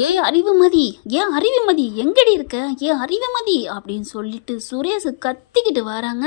ஏய் அறிவுமதி, ஏன் அறிவுமதி எங்கடி இருக்க? ஏன் அறிவுமதி அப்படின்னு சொல்லிட்டு சுரேஷ் கத்திக்கிட்டு வராங்க.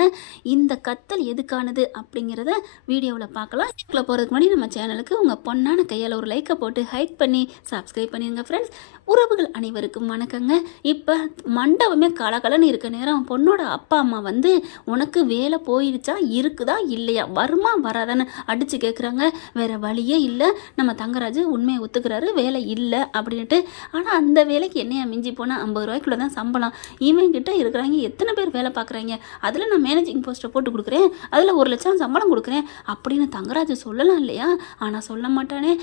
இந்த கத்தல் எதுக்கானது அப்படிங்கிறத வீடியோவில் பார்க்கலாம். வீடியோக்குள்ள போகிறதுக்கு முன்னாடி நம்ம சேனலுக்கு உங்கள் பொண்ணான கையால் ஒரு லைக்கை போட்டு ஹைக் பண்ணி சப்ஸ்கிரைப் பண்ணிடுங்க ஃப்ரெண்ட்ஸ். உறவுகள் அனைவருக்கும் வணக்கங்க. இப்போ மண்டபமே கலகலன்னு இருக்க நேரம் பொண்ணோட அப்பா அம்மா வந்து உனக்கு வேலை போயிடுச்சா, இருக்குதா இல்லையா, வருமா வராதான்னு அடித்து கேட்குறாங்க. வேறு வழியே இல்லை, நம்ம தங்கராஜு உண்மையை ஒத்துக்கிறாரு, வேலை இல்லை அப்படின்ட்டு. ஆனால் அந்த வேலைக்கு என்னையா மிஞ்சி போனால் 50 ரூபாய்க்குள்ள தான் சம்பளம். இவங்கிட்ட இருக்கிறாங்க எத்தனை பேர் வேலை பார்க்குறாங்க, அதில் நான் மேனேஜிங் போஸ்ட்டை போட்டு கொடுக்குறேன், அதில் 1 லட்சம் சம்பளம் கொடுக்குறேன் அப்படின்னு தங்கராஜ் சொல்லலாம் இல்லையா? ஆனால் சொல்ல மாட்டானே.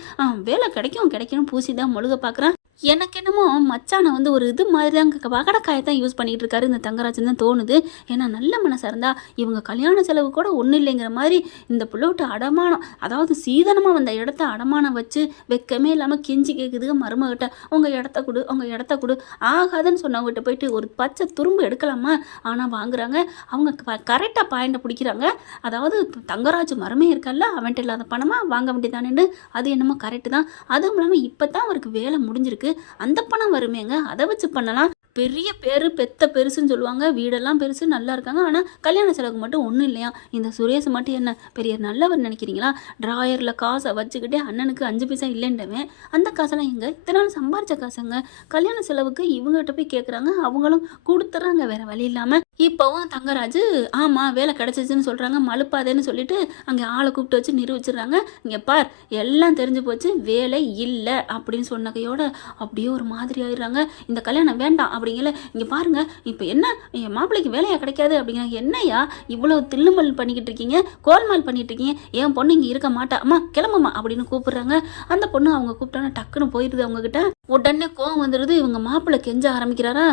வேலை கிடைக்கும் பூசி தான் மொழுக பார்க்குறான். எனக்கு என்னமோ மச்சானை வந்து ஒரு இது மாதிரி தான் பகடக்காயை தான் யூஸ் பண்ணிகிட்டு இருக்காரு இந்த தங்கராஜன் தான் தோணுது. ஏன்னா நல்ல மனசாக இருந்தால் இவங்க கல்யாண செலவு கூட ஒன்றும் இல்லைங்கிற மாதிரி இந்த புள்ளோட்டு அடமானம், அதாவது சீதனமாக வந்த இடத்த அடமானம் வச்சு வெக்கமே இல்லாமல் கெஞ்சி கேட்குதுங்க மருமகிட்ட, உங்கள் இடத்த கொடு ஆகாதுன்னு சொன்னவங்ககிட்ட போயிட்டு ஒரு பச்சை துரும்பு எடுக்கலாமா? ஆனால் வாங்குறாங்க. அவங்க கரெக்டாக பாயிண்டை பிடிக்கிறாங்க. அதாவது தங்கராஜ் மரமே இருக்கல்ல, அவன்கிட்ட இல்லாத பணமாக வாங்க வேண்டியதானேன்னு. அது என்னமோ கரெக்டு தான். அதுவும் இல்லாமல் இப்போ தான் அவருக்கு வேலை முடிஞ்சிருக்கு, அந்த பணம் வருமேங்க, அதை வச்சு பண்ணலாம். பெரிய பேரு பெத்த பெருசுன்னு சொல்லுவாங்க, வீடெல்லாம் பெருசு நல்லா இருக்காங்க, ஆனால் கல்யாண செலவுக்கு மட்டும் ஒன்றும் இல்லையா? இந்த சுரேஷ் மட்டும் என்ன பெரிய நல்லவர் நினைக்கிறீங்களா? டிராயரில் காசை வச்சுக்கிட்டே அண்ணனுக்கு 5 பைசா இல்லைன்றவன் அந்த காசெல்லாம் எங்கே? இத்தனை நாள் சம்பாரிச்ச காசுங்க. கல்யாண செலவுக்கு இவங்ககிட்ட போய் கேட்குறாங்க, அவங்களும் கொடுத்துட்றாங்க வேற வழி இல்லாமல். இப்போவும் தங்கராஜு ஆமாம் வேலை கிடச்சிச்சின்னு சொல்கிறாங்க, மழுப்பாதேன்னு சொல்லிட்டு அங்கே ஆளை கூப்பிட்டு வச்சு நிரூபிச்சிடுறாங்க. இங்கே பார் எல்லாம் தெரிஞ்சு போச்சு, வேலை இல்லை அப்படின்னு சொன்னகையோட அப்படியே ஒரு மாதிரி ஆயிடுறாங்க. இந்த கல்யாணம் வேண்டாம் அப்படிங்கல. இங்கே பாருங்க, இப்போ என்ன என் மாப்பிள்ளைக்கு வேலையா கிடைக்காது அப்படிங்கிறாங்க. என்னையா இவ்வளோ தில்லுமல் பண்ணிக்கிட்டு இருக்கீங்க, கோல்மால் பண்ணிட்டு இருக்கீங்க, என் பொண்ணு இங்கே இருக்க மாட்டா, அம்மா கிளம்புமா அப்படின்னு கூப்பிடுறாங்க. அந்த பொண்ணு அவங்க கூப்பிட்டானா டக்குன்னு போயிடுது அவங்ககிட்ட. உடனே கோவம் வந்துடுது. இவங்க மாப்பிள்ளை கெஞ்ச ஆரம்பிக்கிறாரா.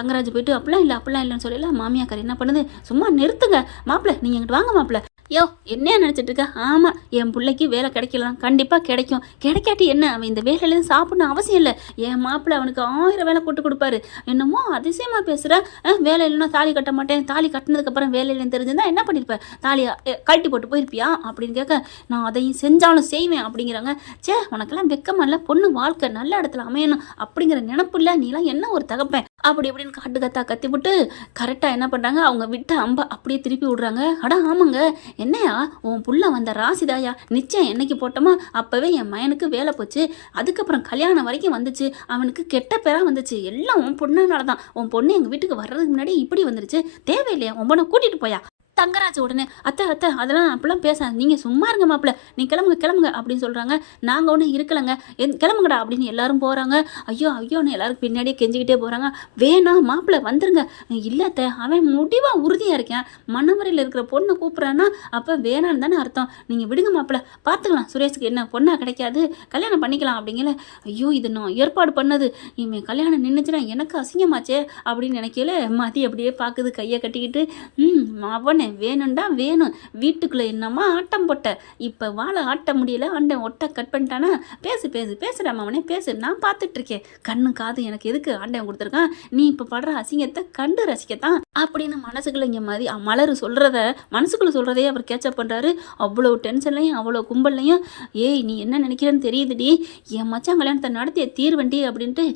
தங்கராஜ் போயிட்டு அப்படிலாம் இல்லைன்னு சொல்லல. மாமியாக்கார் என்ன பண்ணுது, சும்மா நிறுத்துங்க மாப்பிள்ளை, நீங்கள் எங்கிட்ட வாங்க மாப்பிள்ளை. யோ என்ன நினச்சிட்டு இருக்க? ஆமாம் என் பிள்ளைக்கு வேலை கிடைக்கலாம், கண்டிப்பாக கிடைக்கும். கிடைக்காட்டி என்ன, அவன் இந்த வேலையிலேருந்து சாப்பிடணும் அவசியம் இல்லை. என் மாப்பிள்ளை அவனுக்கு 1000 வேலை போட்டு கொடுப்பாரு. என்னமோ அதிசயமாக பேசுகிற. வேலை இல்லைன்னா தாலி கட்ட மாட்டேன், தாலி கட்டினதுக்கப்புறம் வேலை இல்லைன்னு தெரிஞ்சிருந்தா என்ன பண்ணியிருப்பேன், தாலியை கழட்டி போட்டு போயிருப்பியா அப்படின்னு கேட்க, நான் அதையும் செஞ்சாலும் செய்வேன் அப்படிங்கிறாங்க. சே உனக்கெல்லாம் வெக்கமா இல்லை, பொண்ணு வாழ்க்கை நல்ல இடத்துல அமையணும் அப்படிங்கிற நினப்பு இல்லை, நீலாம் என்ன ஒரு தகப்பேன் அப்படி இப்படின்னு காட்டு கத்தா கத்தி விட்டு கரெக்டாக என்ன பண்ணுறாங்க, அவங்க விட்ட அம்பை அப்படியே திருப்பி விடுறாங்க. அடா ஆமாங்க, என்னையா உன் புள்ள வந்த ராசிதாயா, நிச்சயம் என்னைக்கு போட்டோமோ அப்போவே என் மயனுக்கு வேலை போச்சு, அதுக்கப்புறம் கல்யாணம் வரைக்கும் வந்துச்சு, அவனுக்கு கெட்ட பேராக வந்துச்சு, எல்லாம் உன் பொண்ணுனால தான். உன் பொண்ணு எங்கள் வீட்டுக்கு வர்றதுக்கு முன்னாடி இப்படி வந்துருச்சு, தேவையில்லையா, உன் பொண்ணை கூட்டிகிட்டு போயா. தங்கராஜ் உடனே அத்தை அதெல்லாம் அப்படிலாம் பேச, நீங்கள் சும்மா இருங்க மாப்பிள்ள, நீ கிளம்புங்க அப்படின்னு சொல்கிறாங்க. நாங்கள் ஒன்றும் இருக்கலைங்க, கிளம்புங்கடா அப்படின்னு எல்லாரும் போகிறாங்க. ஐயோன்னு எல்லாரும் பின்னாடியே கெஞ்சிக்கிட்டே போகிறாங்க. வேணாம் மாப்பிள்ள வந்துருங்க. இல்லை அத்தை, அவன் முடிவாக உறுதியாக இருக்கேன், மணவரையில் இருக்கிற பொண்ணை கூப்பிட்றான்னா அப்போ வேணான்னு தானே அர்த்தம். நீங்கள் விடுங்க மாப்பிள்ள, பார்த்துக்கலாம், சுரேஷுக்கு என்ன பொண்ணாக கிடைக்காது, கல்யாணம் பண்ணிக்கலாம் அப்படிங்கல. ஐயோ இது நான் ஏற்பாடு பண்ணது, இவன் கல்யாணம் நின்றுச்சுன்னா எனக்கு அசிங்கமாச்சே அப்படின்னு நினைக்கல. மதி அப்படியே பார்க்குது கையை கட்டிக்கிட்டு. அவனை வேணும்டா வேணும், வீட்டுக்குள்ளே என்னம்மா ஆட்டம் போட்ட, இப்போ வாழை ஆட்ட முடியல, அண்டன் ஒட்டை கட் பண்ணிட்டானா, பேசுடாம அவனே பேசு, நான் பார்த்துட்டு இருக்கேன், கண்ணு காது எனக்கு எதுக்கு ஆண்டன் கொடுத்துருக்கான், நீ இப்போ படுற அசிங்கத்தை கண்டு ரசிக்கத்தான் அப்படின்னு மனசுக்குள்ள இங்கே மாதிரி மலர் சொல்கிறத மனசுக்குள்ளே சொல்கிறதே அவர் கேட்சப் பண்ணுறாரு. அவ்வளோ டென்ஷன்லையும் அவ்வளோ கும்பல்லையும், ஏய் நீ என்ன நினைக்கிறேன்னு தெரியுதுடி, என் மச்சான் கல்யாணத்தை நடத்திய தீர்வண்டி அப்படின்ட்டு.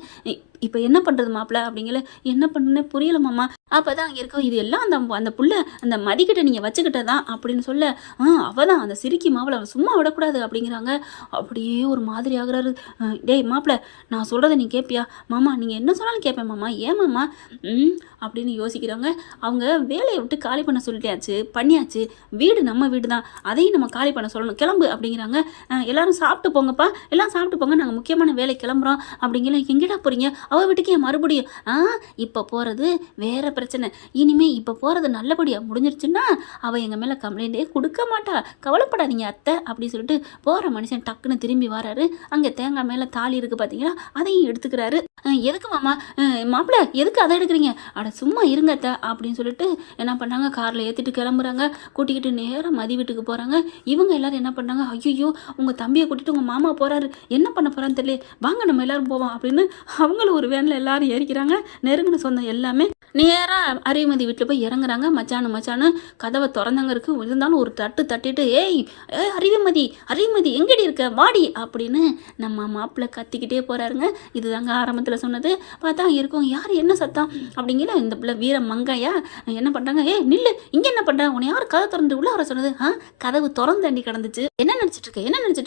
இப்போ என்ன பண்ணுறது மாப்பிள்ள அப்படிங்கல. என்ன பண்ணுன்னு புரியல மாமா. அப்போ தான் அங்கே இருக்கும், இது எல்லாம் அந்த புள்ள அந்த மதிக்கிட்ட நீங்கள் வச்சுக்கிட்டதான் அப்படின்னு சொல்ல, அவள் தான் அந்த சிரிக்கி மாப்பிள்ள, அவள் சும்மா விடக்கூடாது அப்படிங்கிறாங்க. அப்படியே ஒரு மாதிரி ஆகுறாரு. டேய் மாப்பிள்ள நான் சொல்கிறத நீ கேட்பியா? மாமா நீங்கள் என்ன சொன்னாலும் கேட்பேன் மாமா, ஏன் மாமா அப்படின்னு யோசிக்கிறாங்க. அவங்க வேலையை விட்டு காலி பண்ண சொல்லிட்டாச்சு, பண்ணியாச்சு, வீடு நம்ம வீடு தான், அதையும் நம்ம காலி பண்ண சொல்லணும், கிளம்பு அப்படிங்கிறாங்க. எல்லாரும் சாப்பிட்டு போங்கப்பா, எல்லாம் சாப்பிட்டு போங்க, நாங்கள் முக்கியமான வேலை கிளம்புறோம் அப்படிங்கிற. எங்கடா போகிறீங்க? அவள் வீட்டுக்கு ஏன் மறுபடியும்? இப்போ போகிறது வேற பிரச்சனை, இனிமே இப்போ போகிறது நல்லபடியாக முடிஞ்சிருச்சுன்னா அவள் எங்கள் மேலே கம்ப்ளைண்ட்டே கொடுக்க மாட்டா, கவலைப்படாதீங்க அத்தை அப்படி சொல்லிட்டு போகிற மனுஷன் டக்குன்னு திரும்பி வராரு. அங்கே தேங்காய் மேலே தாலி இருக்குது பார்த்தீங்களா, அதையும் எடுத்துக்கிறாரு. எதுக்கு மாமா மாப்பிள்ள எதுக்கு அதை எடுக்கிறீங்க? அட சும்மா இருங்க அத்தை அப்படின்னு சொல்லிட்டு என்ன பண்ணாங்க, காரில் ஏற்றிட்டு கிளம்புறாங்க. கூட்டிக்கிட்டு நேராக மதி வீட்டுக்கு போகிறாங்க. இவங்க எல்லாரும் என்ன பண்ணாங்க, ஐயோ உங்கள் தம்பியை கூட்டிகிட்டு உங்கள் மாமா போகிறாரு, என்ன பண்ண போகிறான்னு தெரியல, வாங்க நம்ம எல்லோரும் போவோம் அப்படின்னு அவங்களும் ஒரு வேனில் எல்லாரும் ஏறிக்கிறாங்க. நெருங்கின சொந்தம் எல்லாமே நேராக அறிவுமதி வீட்டில் போய் இறங்குறாங்க. மச்சானு கதவை திறந்தாங்க இருக்கு. இருந்தாலும் ஒரு தட்டு தட்டிட்டு, ஏய் ஏய் அறிவுமதி எங்கடி இருக்க வாடி அப்படின்னு நம்ம மாப்பிள்ளை கத்திக்கிட்டே போகிறாருங்க. இதுதாங்க ஆரம்பத்தில் சொன்னது. பார்த்தா இருக்கும் யார் என்ன சத்தம் அப்படிங்கிற இந்த பிள்ளை வீர மங்கையா என்ன பண்ணுறாங்க, ஏய் நில்லு இங்கே என்ன பண்ணுற, உன்னை யார் கதை திறந்து உள்ள வர சொன்னது, கதவு திறந்து தண்ணி கிடந்துச்சு, என்ன நினச்சிட்டு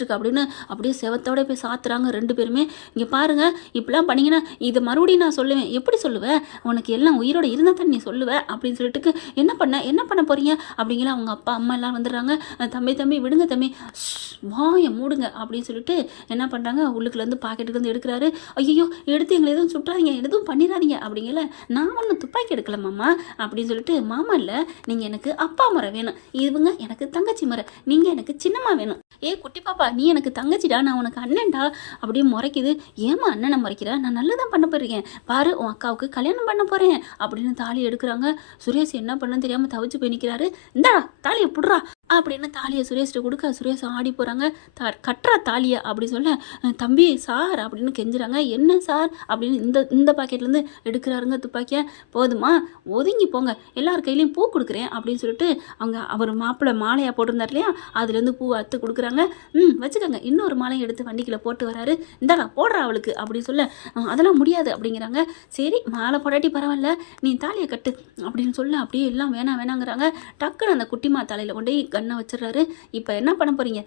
இருக்க அப்படின்னு அப்படியே செவத்தோட போய் சாத்துறாங்க 2 பேருமே. இங்கே பாருங்க இப்படிலாம் பண்ணீங்கன்னா இது மறுபடியும் நான் சொல்லுவேன். எப்படி சொல்லுவேன், உனக்கு எல்லாம் உயிரோட இருந்தால் தான் நீ சொல்லுவேன் அப்படின்னு சொல்லிட்டு என்ன பண்ண போறீங்க அப்படிங்கிற அவங்க அப்பா அம்மா எல்லாம் வந்துடுறாங்க. தம்பி விடுங்க தம்பி, வாயை மூடுங்க அப்படின்னு சொல்லிட்டு என்ன பண்ணுறாங்க, உள்ளுக்குலேருந்து பாக்கெட்டுலேருந்து எடுக்கிறாரு. ஐயோ எடுத்து எங்களை எதுவும் சுட்டாதீங்க, எதுவும் பண்ணிடாதீங்க அப்படிங்கல. நான் ஒன்றும் துப்பாக்கி எடுக்கல மாமா அப்படின்னு சொல்லிட்டு, மாமா இல்லை நீங்கள் எனக்கு அப்பா முறை வேணும், இவங்க எனக்கு தங்கச்சி முறை, நீங்கள் எனக்கு சின்னம்மா வேணும். ஏ குட்டி பாப்பா நீ எனக்கு தங்கச்சிடா, நான் உனக்கு அண்ணன்டா அப்படியே முறைக்குது. ஏமா அண்ணனை முறைக்கிற, நான் நல்லதான் பண்ண போயிருக்கேன் பாரு, உன் அக்காவுக்கு கல்யாணம் பண்ண போகிறேன் அப்படின்னு தாலி எடுக்கிறாங்க. சுரேஷ் என்ன பண்ணுன்னு தெரியாமல் தவிச்சு போய் நிற்கிறாரு. இந்தா தாலியை புடுறா அப்படின்னு தாலியை சுரேஷ்கிட்ட கொடுக்க சுரேஷ் ஆடி போகிறாங்க. கட்டுறா தாலியை அப்படி சொல்ல, தம்பி சார் அப்படின்னு கெஞ்சுறாங்க. என்ன சார் அப்படின்னு இந்த பாக்கெட்லேருந்து எடுக்கிறாருங்க துப்பாக்கியை. போதுமா ஒதுங்கி போங்க, எல்லார் கையிலையும் பூ கொடுக்குறேன் அப்படின்னு சொல்லிட்டு அவர் மாப்பிள்ளை மாலையாக போட்டிருந்தார் இல்லையா, அதுலேருந்து பூவை அத்து கொடுக்குறாங்க. வச்சுக்கோங்க. இன்னொரு மாலையை எடுத்து வண்டிக்குள்ள போட்டு வராரு. இந்தாடா போடுறா அவளுக்கு அப்படின்னு சொல்ல, அதெல்லாம் முடியாது அப்படிங்கிறாங்க. சரி மாலை போடாட்டி பரவாயில்ல, நீ தாலியை கட்டு அப்படின்னு சொல்ல, அப்படியே எல்லாம் வேணாங்கிறாங்க. டக்குன்னு அந்த குட்டிமா தலையில் கொண்டு கண்ணை வச்சிடறாரு. இப்போ என்ன பண்ண போறீங்க,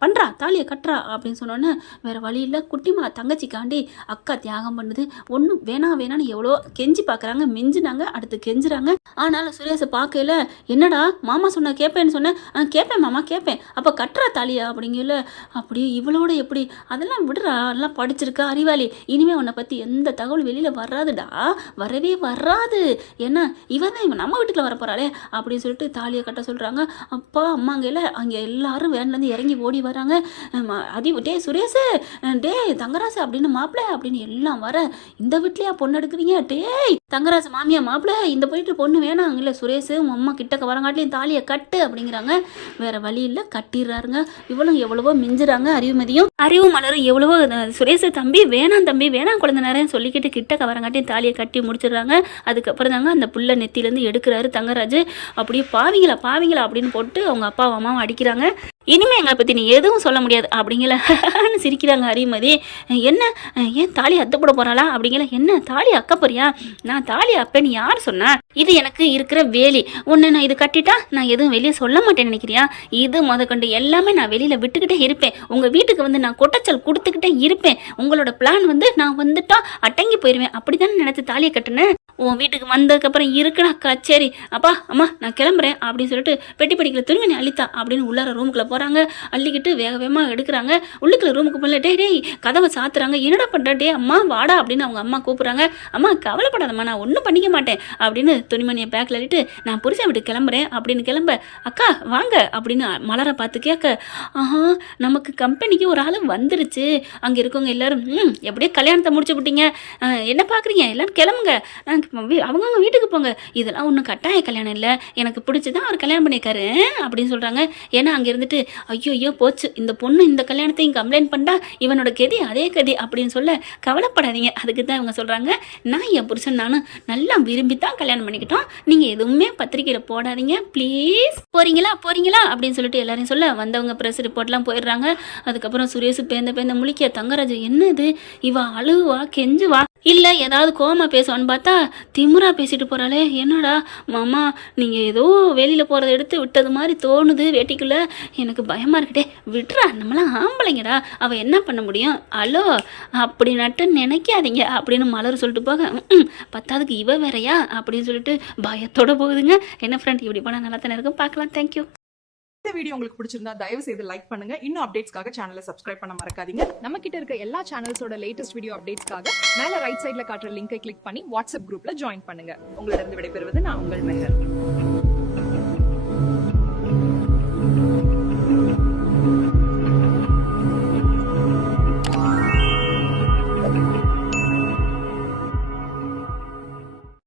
பண்ணுறா தாலியை கட்டுறா அப்படின்னு சொன்னோன்னே வேற வழி இல்லை. குட்டிமா தங்கச்சிக்காண்டி அக்கா தியாகம் பண்ணுது. ஒன்றும் வேணான்னு எவ்வளோ கெஞ்சி பார்க்குறாங்க, மிஞ்சினாங்க, அடுத்து கெஞ்சுறாங்க. ஆனாலும் சுரேஷை பார்க்கல. என்னடா மாமா சொன்ன கேட்பேன்னு சொன்னேன், கேட்பேன் மாமா கேட்பேன், அப்போ கட்டுறா தாலியா அப்படிங்கல. அப்படியே இவளோட எப்படி, அதெல்லாம் விடுறா, எல்லாம் படிச்சிருக்கா அறிவாளி, இனிமேல் உன்னை பற்றி எந்த தகவல் வெளியில் வராதுடா, வரவே வராது, ஏன்னா இவன் தான் நம்ம வீட்டுக்குள்ள வர போகிறாளே அப்படின்னு சொல்லிட்டு தாலியை கட்ட சொல்கிறாங்க. அப்பா அம்மாங்கையில் அங்கே எல்லாரும் வேன்லேருந்து இறங்கி ஓடி வராங்க. டே சுரேஷ், டே தங்கராசு அப்படின்னு மாப்பிள்ளை அப்படின்னு எல்லாம் வர, இந்த வீட்லையா பொண்ணு எடுக்கிறீங்க, டேய் தங்கராசு மாமியா மாப்பிள்ளை இந்த போயிட்டு பொண்ணு வேணாம் இல்லை சுரேஷ் உன் அம்மா கிட்டக்க வரங்காட்டிலையும் தாலியை கட்டு அப்படிங்கிறாங்க. வேற வழி இல்லை கட்டிடுறாருங்க. இவளும் எவ்வளவோ மிஞ்சுறாங்க. அறிவு மலரும் எவ்வளவோ சுரேஷ் தம்பி வேணாம் குழந்தை நேரம் சொல்லிக்கிட்டு கிட்டக்க வரங்காட்டியும் தாலியை கட்டி முடிச்சிடுறாங்க. அதுக்கப்புறம் தாங்க அந்த புள்ள நெத்திலேருந்து எடுக்கிறாரு தங்கராஜ். அப்படியே பாவிங்களா அப்படின்னு போட்டு அவங்க அப்பா அம்மாவும் அடிக்கிறாங்க. இனிமேல் எங்களை பற்றி நீ எதுவும் சொல்ல முடியாது அப்படிங்கல சிரிக்கிறாங்க அறிவுமதி. என்ன ஏன் தாலி அத்தப்பட போகிறாளா அப்படிங்கல. என்ன தாலி அக்க போறியா, நான் தாலி அப்பேன்னு யார் சொன்னா, இது எனக்கு இருக்கிற வேலி, ஒன்று நான் இது கட்டிட்டா நான் எதுவும் வெளியே சொல்ல மாட்டேன்னு நினைக்கிறியா, இது முதற்கொண்டு எல்லாமே நான் வெளியில் விட்டுக்கிட்டே இருப்பேன், உங்கள் வீட்டுக்கு வந்து நான் கொட்டச்சல் கொடுத்துக்கிட்டே இருப்பேன், உங்களோட பிளான் வந்து நான் வந்துட்டா அடங்கி போயிடுவேன், அப்படி தானே நினச்சி தாலியை கட்டுனேன், உன் வீட்டுக்கு வந்ததுக்கப்புறம் இருக்குடா கச்சேரி, அப்பா அம்மா நான் கிளம்புறேன் அப்படின்னு சொல்லிட்டு பெட்டி படிக்கல துணிமணி அழித்தா அப்படின்னு உள்ளார ரூமுக்குள்ளே போகிறாங்க. அள்ளிக்கிட்டு வேகமாக எடுக்கிறாங்க. உள்ளுக்குள்ள ரூமுக்கு போல டேய் கதவை சாத்துறாங்க. என்னடா பண்ணுற, டே அம்மா வாடா அப்படின்னு அவங்க அம்மா கூப்பிட்றாங்க. அம்மா கவலைப்படாதம்மா நான் ஒன்றும் பண்ணிக்க மாட்டேன் அப்படின்னு துணிமணியை பேக்கில் அள்ளிட்டு நான் புருஷன் வீட்டுக்கு கிளம்புறேன் அப்படின்னு கிளம்ப, அக்கா வாங்க அப்படின்னு மலரை பார்த்து கேட்க, நமக்கு கம்பெனிக்கு ஒரு ஆள் வந்துருச்சு, அங்கே இருக்கவங்க எல்லாரும் எப்படியே கல்யாணத்தை முடிச்சு விட்டீங்க, என்ன பார்க்குறீங்க எல்லாரும் கிளம்புங்க, அவங்கவுங்க வீட்டுக்கு போங்க, இதெல்லாம் ஒன்றும் கட்டாய கல்யாணம் இல்லை, எனக்கு பிடிச்சதான் அவர் கல்யாணம் பண்ணியிருக்காரு அப்படின்னு சொல்கிறாங்க. ஏன்னா அங்கே இருந்துட்டு ஐயோ போச்சு இந்த பொண்ணு இந்த கல்யாணத்தையும் கம்ப்ளைண்ட் பண்ணா இவனோட கதி அதே கதி அப்படின்னு சொல்ல, கவலைப்படாதீங்க, அதுக்கு தான் இவங்க சொல்கிறாங்க, நான் என் புருஷன் நானும் நல்லா விரும்பி தான் கல்யாணம் பண்ணிக்கிட்டோம், நீங்கள் எதுவுமே பத்திரிக்கையில் போடாதீங்க ப்ளீஸ், போறீங்களா அப்படின்னு சொல்லிட்டு எல்லாரையும் சொல்ல வந்தவங்க ப்ரெஸ் ரிப்போர்ட்லாம் போயிடுறாங்க. அதுக்கப்புறம் சுரேஷ் பேந்த முழிக்க, தங்கராஜ் என்னது இவ அழுவா கெஞ்சுவா இல்லை ஏதாவது கோமா பேசுவான்னு பார்த்தா திமுறா பேசிட்டு போகிறாளே, என்னடா மாமா நீங்கள் ஏதோ வெளியில் போகிறத எடுத்து விட்டது மாதிரி தோணுது வேட்டிக்குள்ளே, எனக்கு பயமாக இருக்குடே, விட்றா நம்மளாம் ஆம்பளைங்கடா, அவள் என்ன பண்ண முடியும், அலோ அப்படி நட்டு நினைக்காதீங்க அப்படின்னு மலர் சொல்லிட்டு போக, பத்தாவதுக்கு இவ வேறையா அப்படின்னு சொல்லிட்டு பயத்தோடு போகுதுங்க. என்ன ஃப்ரெண்ட் இப்படி போனால் நல்லா தானே இருக்கும், பார்க்கலாம். தேங்க்யூ. இந்த வீடியோ உங்களுக்கு பிடிச்சிருந்தா தயவு செய்து லைக் பண்ணுங்க. இன்னும் அப்டேட்ஸ்க்காக சேனலை சப்ஸ்கிரைப் பண்ண மறக்காதீங்க. நம்ம கிட்ட இருக்க எல்லா சேனல்ஸோட லேட்டஸ்ட் வீடியோ அப்டேட்ஸ்க்காக மேல ரைட் சைடுல காட்டுற லிங்கை கிளிக் பண்ணி வாட்ஸ்அப் குரூப்ல ஜாயின் பண்ணுங்க. உங்களிடம் விடைபெறுவது நான் உங்கள் மெஹர்.